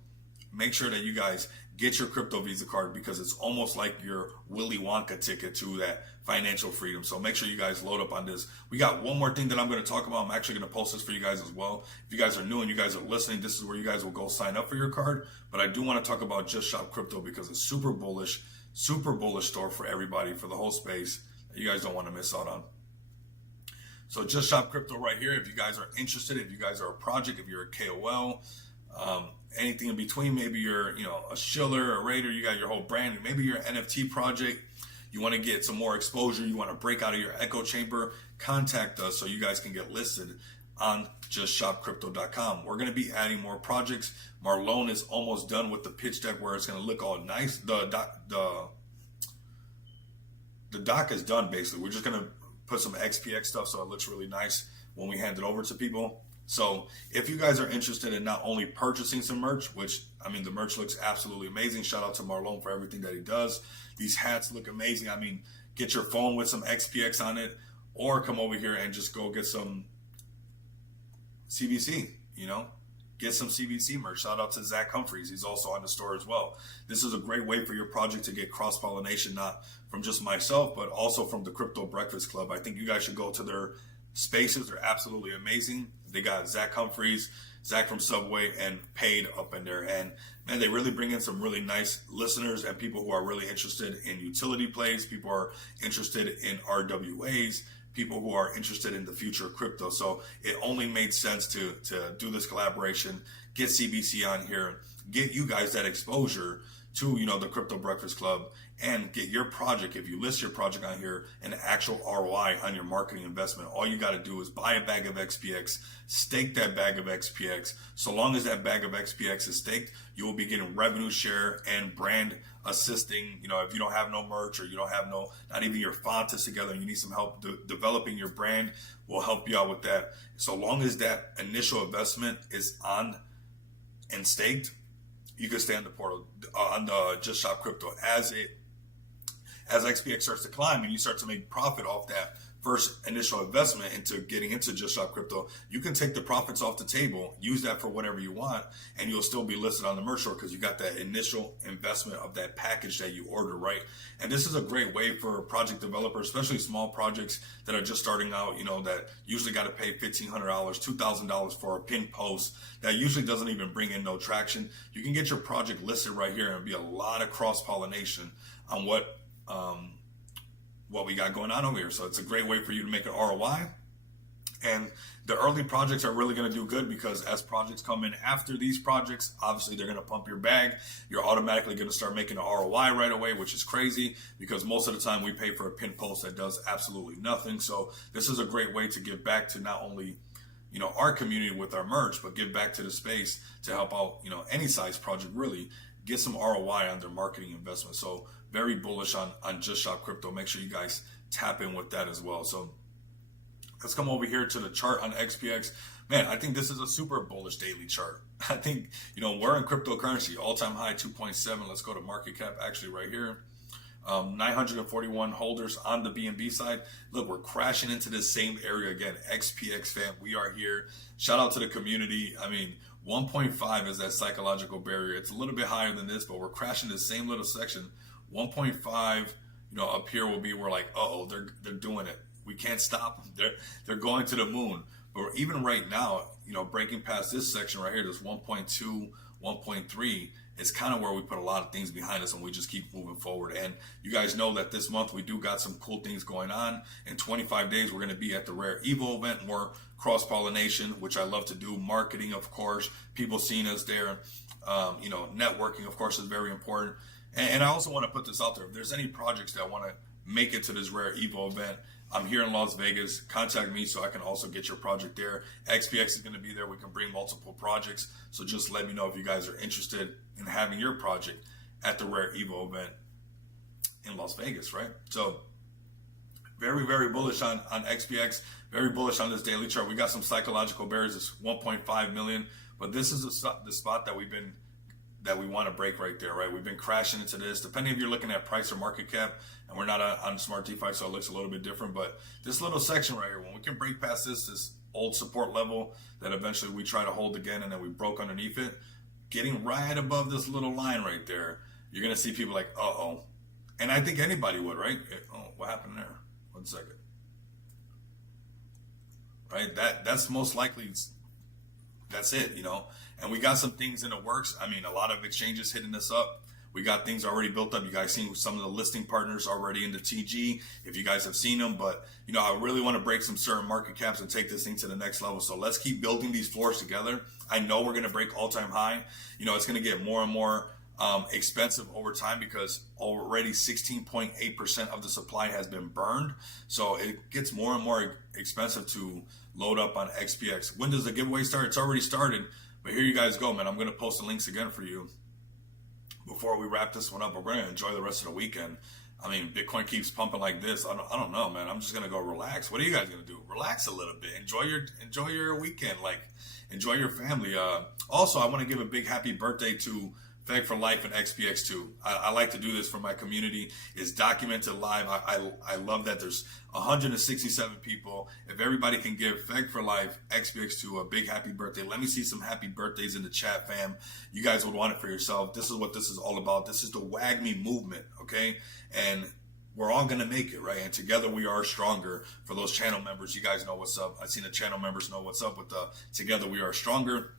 make sure that you guys get your crypto Visa card, because it's almost like your Willy Wonka ticket to that financial freedom. So make sure you guys load up on this. We got one more thing that I'm going to talk about. I'm actually going to post this for you guys as well. If you guys are new and you guys are listening, this is where you guys will go sign up for your card. But I do want to talk about Just Shop Crypto, because it's super bullish store for everybody, for the whole space that you guys don't want to miss out on. So Just Shop Crypto right here. If you guys are interested, if you guys are a project, if you're a KOL, anything in between, maybe you're, a shiller, a raider, you got your whole brand, maybe you're an NFT project, you want to get some more exposure, you want to break out of your echo chamber, contact us so you guys can get listed on justshopcrypto.com. We're going to be adding more projects. Marlon is almost done with the pitch deck where it's going to look all nice. The doc is done, basically. We're just going to put some XPX stuff so it looks really nice when we hand it over to people. So if you guys are interested in not only purchasing some merch, which, the merch looks absolutely amazing. Shout out to Marlon for everything that he does. These hats look amazing. Get your phone with some XPX on it, or come over here and just go get some CBC, get some CBC merch. Shout out to Zach Humphreys. He's also on the store as well. This is a great way for your project to get cross-pollination, not from just myself, but also from the Crypto Breakfast Club. I think you guys should go to their spaces. They're absolutely amazing. They got Zach Humphreys, Zach from Subway, and Paid up in there. And man, they really bring in some really nice listeners and people who are really interested in utility plays. People are interested in RWAs. People who are interested in the future of crypto. So it only made sense to do this collaboration, get CBC on here, get you guys that exposure to, the Crypto Breakfast Club, and get your project, if you list your project on here, an actual ROI on your marketing investment. All you got to do is buy a bag of XPX, stake that bag of XPX. So long as that bag of XPX is staked, you will be getting revenue share and brand assisting. If you don't have no merch, or you don't have not even your font is together, and you need some help developing your brand, we'll help you out with that. So long as that initial investment is on and staked, you can stay on the portal, on the Just Shop Crypto. As XPX starts to climb and you start to make profit off that first initial investment into getting into Just Shop Crypto, you can take the profits off the table, use that for whatever you want, and you'll still be listed on the merch store because you got that initial investment of that package that you order, right? And this is a great way for project developers, especially small projects that are just starting out, that usually got to pay $1,500, $2,000 for a pinned post that usually doesn't even bring in no traction. You can get your project listed right here, and it'll be a lot of cross-pollination on what we got going on over here. So it's a great way for you to make an ROI. And the early projects are really going to do good because as projects come in after these projects, obviously they're going to pump your bag. You're automatically going to start making an ROI right away, which is crazy because most of the time we pay for a pin post that does absolutely nothing. So this is a great way to give back to not only our community with our merch, but give back to the space to help out any size project really get some ROI on their marketing investment. So very bullish on Just Shop Crypto. Make sure you guys tap in with that as well. So let's come over here to the chart on XPX. Man, I think this is a super bullish daily chart. I think, we're in cryptocurrency, all-time high 2.7. Let's go to market cap actually right here. 941 holders on the BNB side. Look, we're crashing into this same area again. XPX fam, we are here. Shout out to the community. I mean, 1.5 is that psychological barrier. It's a little bit higher than this, but we're crashing this same little section. 1.5, up here will be, we're like, uh-oh, they're doing it. We can't stop them. They're going to the moon. But even right now, breaking past this section right here, this 1.2, 1.3, it's kind of where we put a lot of things behind us and we just keep moving forward. And you guys know that this month we do got some cool things going on. In 25 days, we're going to be at the Rare Evo event, more cross-pollination, which I love to do. Marketing, of course, people seeing us there. Networking, of course, is very important. And I also want to put this out there. If there's any projects that want to make it to this Rare Evo event, I'm here in Las Vegas. Contact me so I can also get your project there. XPX is going to be there. We can bring multiple projects. So just let me know if you guys are interested in having your project at the Rare Evo event in Las Vegas, right? So very, very bullish on XPX. Very bullish on this daily chart. We got some psychological barriers. It's 1.5 million. But this is the spot that we want to break right there, right? We've been crashing into this. Depending if you're looking at price or market cap, and we're not on Smart DeFi, so it looks a little bit different. But this little section right here, when we can break past this old support level that eventually we try to hold again, and then we broke underneath it, getting right above this little line right there, you're going to see people like, uh-oh. And I think anybody would, right? Oh, what happened there? 1 second. Right? That's most likely, that's it, And we got some things in the works. I mean, a lot of exchanges hitting us up. We got things already built up. You guys seen some of the listing partners already in the TG, if you guys have seen them. But, I really want to break some certain market caps and take this thing to the next level. So let's keep building these floors together. I know we're going to break all-time high. It's going to get more and more expensive over time because already 16.8% of the supply has been burned. So it gets more and more expensive to load up on XPX. When does the giveaway start? It's already started. But here you guys go, man. I'm going to post the links again for you. Before we wrap this one up, we're going to enjoy the rest of the weekend. I mean, Bitcoin keeps pumping like this. I don't know, man. I'm just going to go relax. What are you guys going to do? Relax a little bit. Enjoy your weekend. Like, enjoy your family. Also, I want to give a big happy birthday to Feg for Life and XPX2. I like to do this for my community. It's documented live. I love that there's 167 people. If everybody can give Feg for Life, XPX2 a big happy birthday. Let me see some happy birthdays in the chat, fam. You guys would want it for yourself. This is what this is all about. This is the WAGMI movement, okay? And we're all going to make it, right? And together we are stronger. For those channel members, you guys know what's up. I've seen the channel members know what's up with the Together We Are Stronger.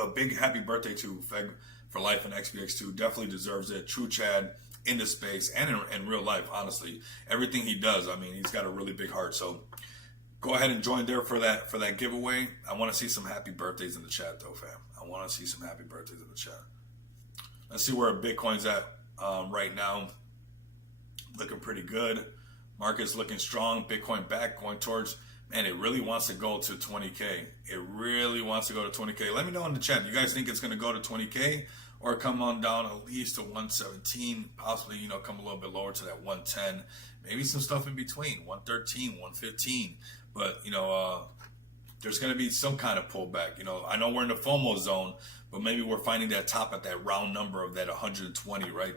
A big happy birthday to Feg for Life and XPX2. Definitely deserves it. True Chad in the space and in real life, honestly. Everything he does, I mean, he's got a really big heart. So go ahead and join there for that giveaway. I want to see some happy birthdays in the chat, though, fam. I want to see some happy birthdays in the chat. Let's see where Bitcoin's at right now. Looking pretty good. Market's looking strong. Bitcoin back, going towards, man, it really wants to go to 20K. It really wants to go to 20K. Let me know in the chat. You guys think it's going to go to 20K or come on down at least to 117, possibly, come a little bit lower to that 110, maybe some stuff in between, 113, 115. But, there's going to be some kind of pullback. You know, I know we're in the FOMO zone, but maybe we're finding that top at that round number of that 120, right?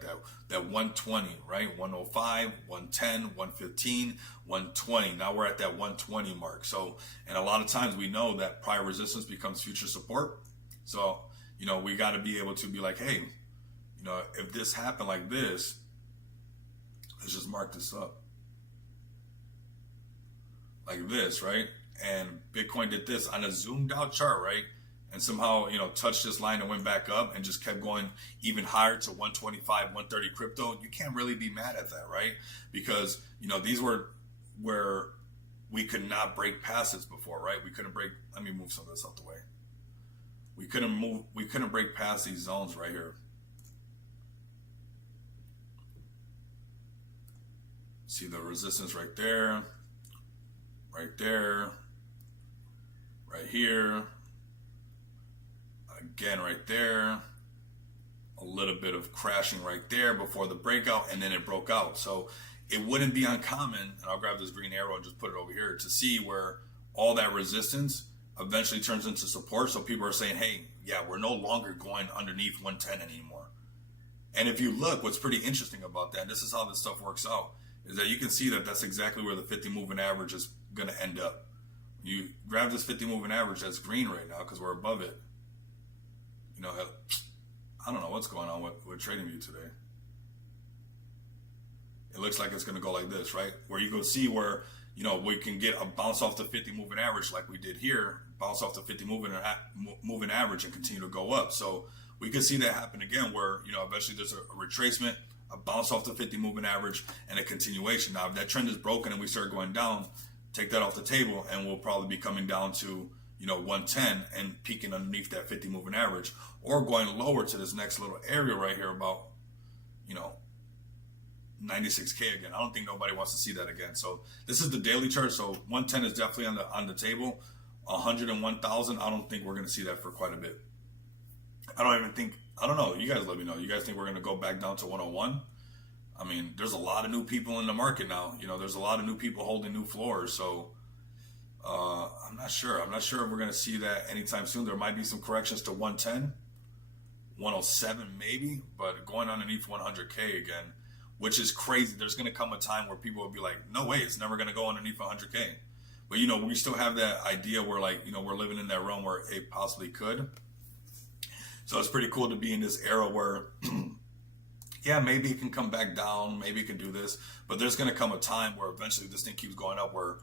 That 120, right? 105, 110, 115, 120. Now we're at that 120 mark. So, and a lot of times we know that prior resistance becomes future support. So, you know, we got to be able to be like, hey, you know, if this happened like this, let's just mark this up like this, right? And Bitcoin did this on a zoomed out chart, right? And somehow, you know, touched this line and went back up and just kept going even higher to 125, 130 crypto. You can't really be mad at that, right? Because, you know, these were where we could not break past this before, right? We couldn't break, let me move some of this out the way. We couldn't break past these zones right here. See the resistance right there, right there, right here, again right there, a little bit of crashing right there before the breakout, and then it broke out. So it wouldn't be uncommon, and I'll grab this green arrow and just put it over here, to see where all that resistance eventually turns into support. So people are saying, hey, yeah, we're no longer going underneath 110 anymore. And if you look, what's pretty interesting about that, and this is how this stuff works out, is that you can see that that's exactly where the 50 moving average is going to end up. You grab this 50 moving average, that's green right now because we're above it. You know, I don't know what's going on with TradingView today. It looks like it's going to go like this, right? Where you go see where, you know, we can get a bounce off the 50 moving average like we did here, bounce off the 50 moving average and continue to go up. So we could see that happen again where, you know, eventually there's a retracement, a bounce off the 50 moving average, and a continuation. Now, if that trend is broken and we start going down, take that off the table, and we'll probably be coming down to, you know, 110 and peaking underneath that 50 moving average, or going lower to this next little area right here about, you know, 96K again. I don't think nobody wants to see that again. So this is the daily chart. So 110 is definitely on the table. 101,000. I don't think we're going to see that for quite a bit. I don't know. You guys let me know. You guys think we're going to go back down to 101? I mean, there's a lot of new people in the market now. You know, there's a lot of new people holding new floors. So I'm not sure. I'm not sure if we're going to see that anytime soon. There might be some corrections to 110, 107 maybe, but going underneath 100K again, which is crazy. There's going to come a time where people will be like, no way, it's never going to go underneath 100K. But, you know, we still have that idea where, like, you know, we're living in that realm where it possibly could. So it's pretty cool to be in this era where, yeah, maybe it can come back down, maybe it can do this, but there's going to come a time where eventually this thing keeps going up where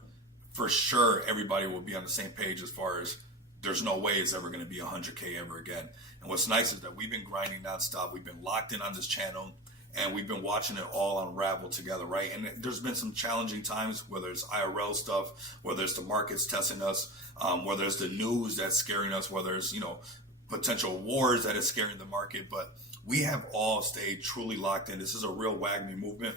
for sure everybody will be on the same page as far as there's no way it's ever going to be 100K ever again. And what's nice is that we've been grinding nonstop. We've been locked in on this channel, and we've been watching it all unravel together, right? And there's been some challenging times, whether it's IRL stuff, whether it's the markets testing us, whether it's the news that's scaring us, whether it's, you know, potential wars that is scaring the market. But we have all stayed truly locked in. This is a real WAGMI movement.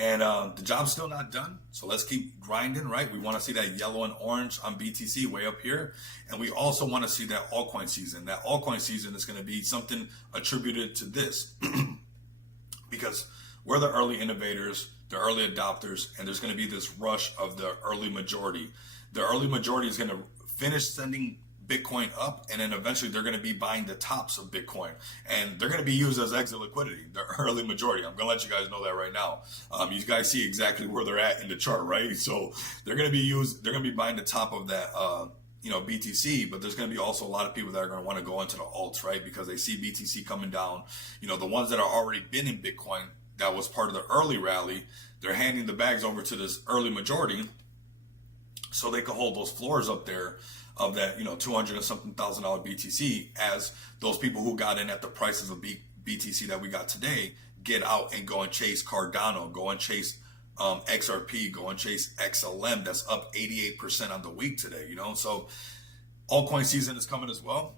And the job's still not done. So let's keep grinding, right? We want to see that yellow and orange on BTC way up here. And we also want to see that altcoin season. That altcoin season is going to be something attributed to this because we're the early innovators, the early adopters, and there's going to be this rush of the early majority. The early majority is going to finish sending Bitcoin up, and then eventually they're going to be buying the tops of Bitcoin, and they're going to be used as exit liquidity, the early majority. I'm going to let you guys know that right now. You guys see exactly where they're at in the chart, right? So they're going to be buying the top of that, you know, BTC, but there's going to be also a lot of people that are going to want to go into the alts, right? Because they see BTC coming down. You know, the ones that are already been in Bitcoin, that was part of the early rally, they're handing the bags over to this early majority so they can hold those floors up there of that, you know, $200 and something thousand BTC, as those people who got in at the prices of BTC that we got today get out and go and chase Cardano, go and chase XRP, go and chase XLM. That's up 88% on the week today, you know. So altcoin season is coming as well.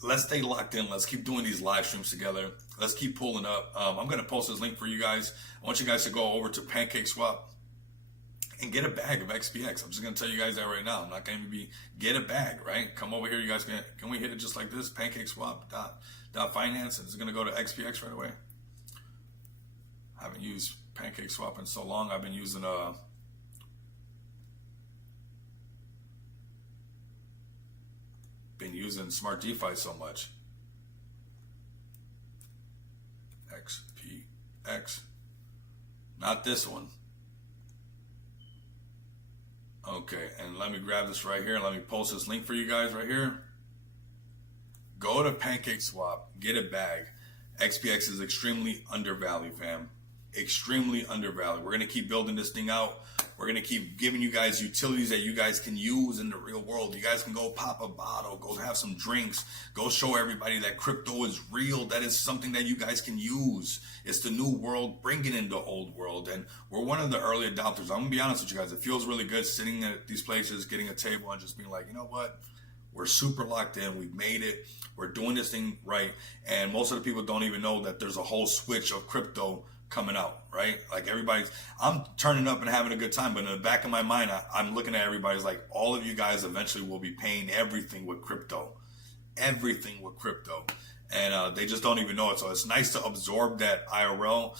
Let's stay locked in. Let's keep doing these live streams together. Let's keep pulling up. I'm going to post this link for you guys. I want you guys to go over to PancakeSwap and get a bag of XPX. I'm just going to tell you guys that right now. I'm not going to get a bag, right? Come over here. You guys can we hit it just like this? PancakeSwap.finance, and it's going to go to XPX right away. I haven't used PancakeSwap in so long. I've been using been using Smart DeFi so much. XPX. Not this one. Okay, and let me grab this right here. Let me post this link for you guys right here. Go to PancakeSwap, get a bag. XPX is extremely undervalued, fam. Extremely undervalued. We're going to keep building this thing out. We're going to keep giving you guys utilities that you guys can use in the real world. You guys can go pop a bottle, go have some drinks, go show everybody that crypto is real. That is something that you guys can use. It's the new world, bringing in the old world. And we're one of the early adopters. I'm going to be honest with you guys. It feels really good sitting at these places, getting a table and just being like, you know what? We're super locked in. We've made it. We're doing this thing right. And most of the people don't even know that there's a whole switch of crypto coming out, right? Like I'm turning up and having a good time, but in the back of my mind, I'm looking at everybody's like, all of you guys eventually will be paying everything with crypto. And they just don't even know it. So it's nice to absorb that IRL,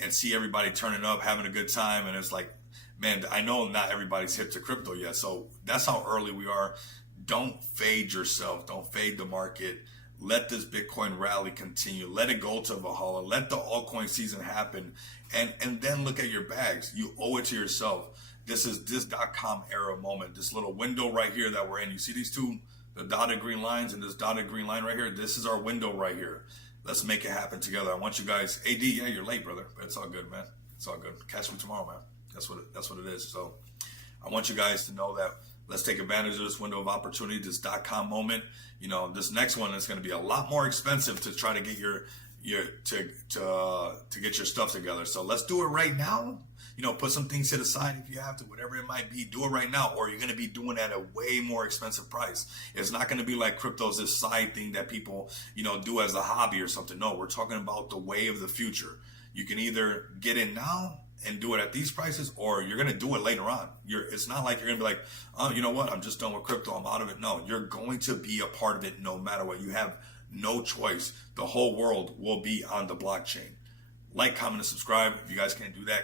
and see everybody turning up, having a good time. And it's like, man, I know not everybody's hip to crypto yet. So that's how early we are. Don't fade yourself. Don't fade the market. Let this Bitcoin rally continue. Let it go to Valhalla. Let the altcoin season happen. And then look at your bags. You owe it to yourself. This is this .com era moment. This little window right here that we're in. You see these two, the dotted green lines and this dotted green line right here? This is our window right here. Let's make it happen together. I want you guys, AD, yeah, you're late, brother. But it's all good, man. It's all good. Catch me tomorrow, man. That's what it is. So I want you guys to know that let's take advantage of this window of opportunity, this .com moment. This next one is going to be a lot more expensive to try to get to get your stuff together. So let's do it right now. Put some things to the side if you have to, whatever it might be. Do it right now, or you're going to be doing it at a way more expensive price. It's not going to be like crypto's this side thing that people do as a hobby or something. No, we're talking about the way of the future. You can either get in now and do it at these prices, or you're going to do it later on. It's not like you're going to be like, oh, you know what? I'm just done with crypto. I'm out of it. No, you're going to be a part of it no matter what. You have no choice. The whole world will be on the blockchain. Like, comment, and subscribe. If you guys can't do that,